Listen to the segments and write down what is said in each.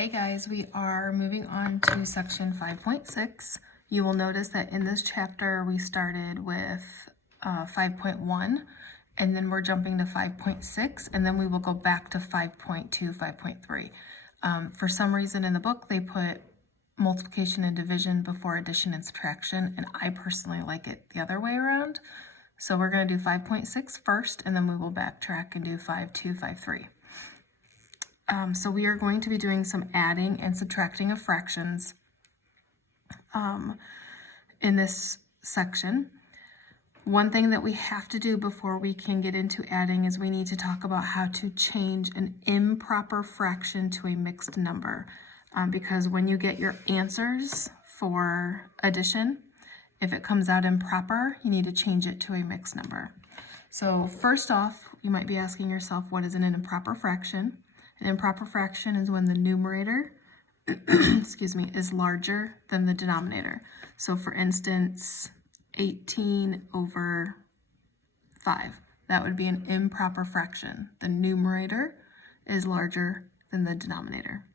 Hey guys, we are moving on to section 5.6. You will notice that in this chapter we started with 5.1 and then we're jumping to 5.6 and then we will go back to 5.2, 5.3. For some reason in the book they put multiplication and division before addition and subtraction, and I personally like it the other way around. So we're going to do 5.6 first and then we will backtrack and do 5.2, 5.3. So we are going to be doing some adding and subtracting of fractions in this section. One thing that we have to do before we can get into adding is we need to talk about how to change an improper fraction to a mixed number. Because when you get your answers for addition, if it comes out improper, you need to change it to a mixed number. So first off, you might be asking yourself, what is an improper fraction? An improper fraction is when the numerator is larger than the denominator. So for instance, 18 over 5. That would be an improper fraction. The numerator is larger than the denominator.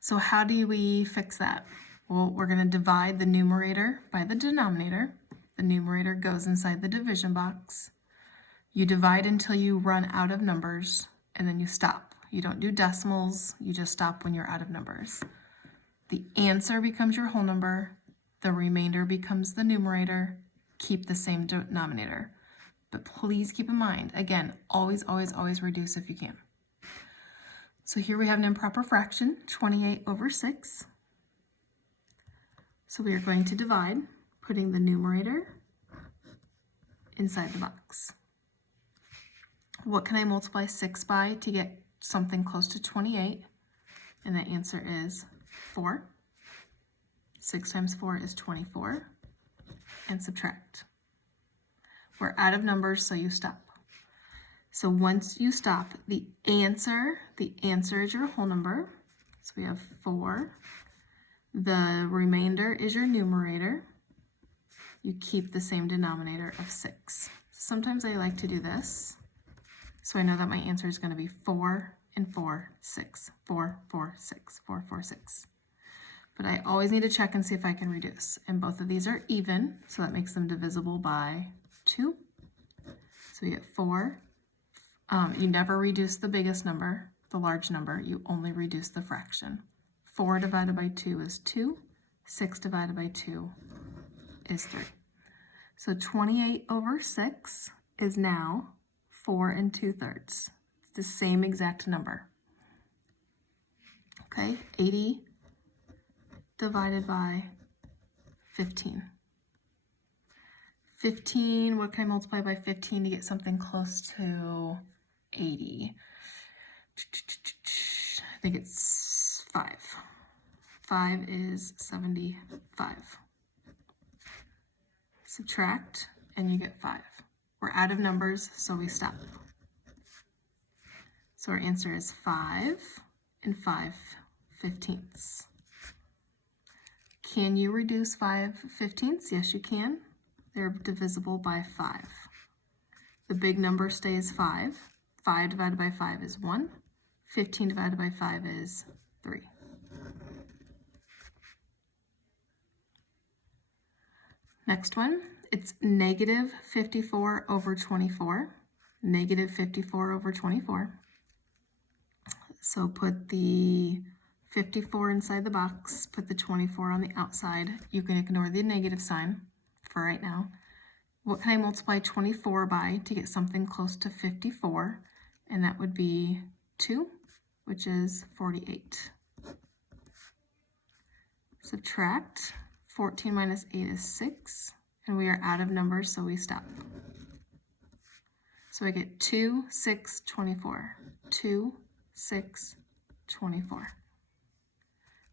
So how do we fix that? Well, we're going to divide the numerator by the denominator. The numerator goes inside the division box. You divide until you run out of numbers, and then you stop. You don't do decimals, you just stop when you're out of numbers. The answer becomes your whole number, the remainder becomes the numerator, keep the same denominator. But please keep in mind, again, always, always, always reduce if you can. So here we have an improper fraction, 28 over 6. So we are going to divide, putting the numerator inside the box. What can I multiply 6 by to get something close to 28? And the answer is 4. 6 times 4 is 24. And subtract. We're out of numbers, so you stop. So once you stop, the answer is your whole number. So we have 4. The remainder is your numerator. You keep the same denominator of 6. Sometimes I like to do this. So I know that my answer is going to be 4 and 4, 6, 4, 4, 6, 4, 4, 6. But I always need to check and see if I can reduce. And both of these are even, so that makes them divisible by 2. So we get 4. You never reduce the biggest number, the large number. You only reduce the fraction. 4 divided by 2 is 2. 6 divided by 2 is 3. So 28 over 6 is now 4 2/3. It's the same exact number. Okay, 80 divided by 15. 15, what can I multiply by 15 to get something close to 80? I think it's 5. 5 is 75. Subtract, and you get 5. We're out of numbers, so we stop. So our answer is 5 and 5/15. Can you reduce 5/15? Yes, you can. They're divisible by 5. The big number stays 5. 5 divided by 5 is 1. 15 divided by 5 is 3. Next one, it's negative 54 over 24. Negative 54 over 24. So put the 54 inside the box, put the 24 on the outside. You can ignore the negative sign for right now. What can I multiply 24 by to get something close to 54? And that would be 2, which is 48. Subtract. 14 minus 8 is 6. And we are out of numbers, so we stop. So I get 2, 6, 24. 2, 6, 24.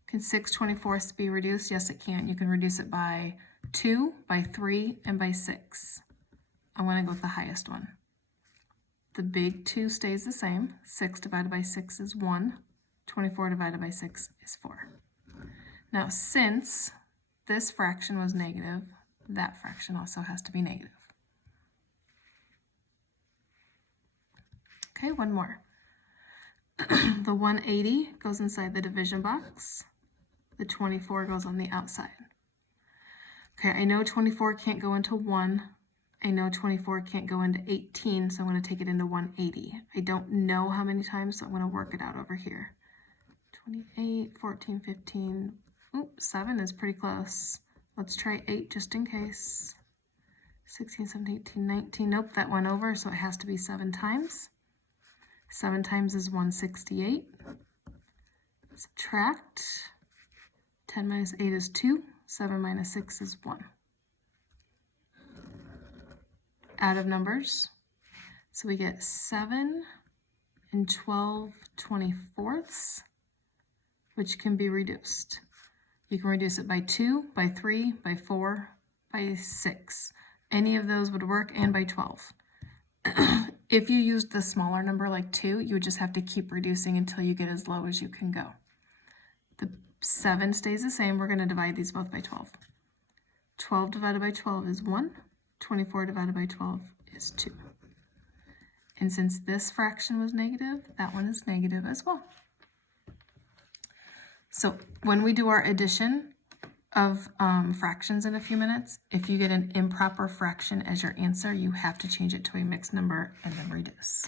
Can 6/24 be reduced? Yes, it can. You can reduce it by 2, by 3, and by 6. I want to go with the highest one. The big 2 stays the same. 6 divided by 6 is 1. 24 divided by 6 is 4. Now, since this fraction was negative, that fraction also has to be negative. Okay, one more. The 180 goes inside the division box. The 24 goes on the outside. Okay, I know 24 can't go into 1. I know 24 can't go into 18, so I'm going to take it into 180. I don't know how many times, so I'm going to work it out over here. 28, 14, 15. Oops, 7 is pretty close. Let's try 8 just in case. 16, 17, 18, 19. Nope, that went over, so it has to be 7 times. 7 times is 168. Subtract. 10 minus 8 is 2. 7 minus 6 is 1. Out of numbers. So we get 7 and 12 24ths, which can be reduced. You can reduce it by 2, by 3, by 4, by 6. Any of those would work, and by 12. If you used the smaller number like 2, you would just have to keep reducing until you get as low as you can go. The 7 stays the same. We're going to divide these both by 12. 12 divided by 12 is 1. 24 divided by 12 is 2. And since this fraction was negative, that one is negative as well. So when we do our addition of fractions in a few minutes, if you get an improper fraction as your answer, you have to change it to a mixed number and then reduce.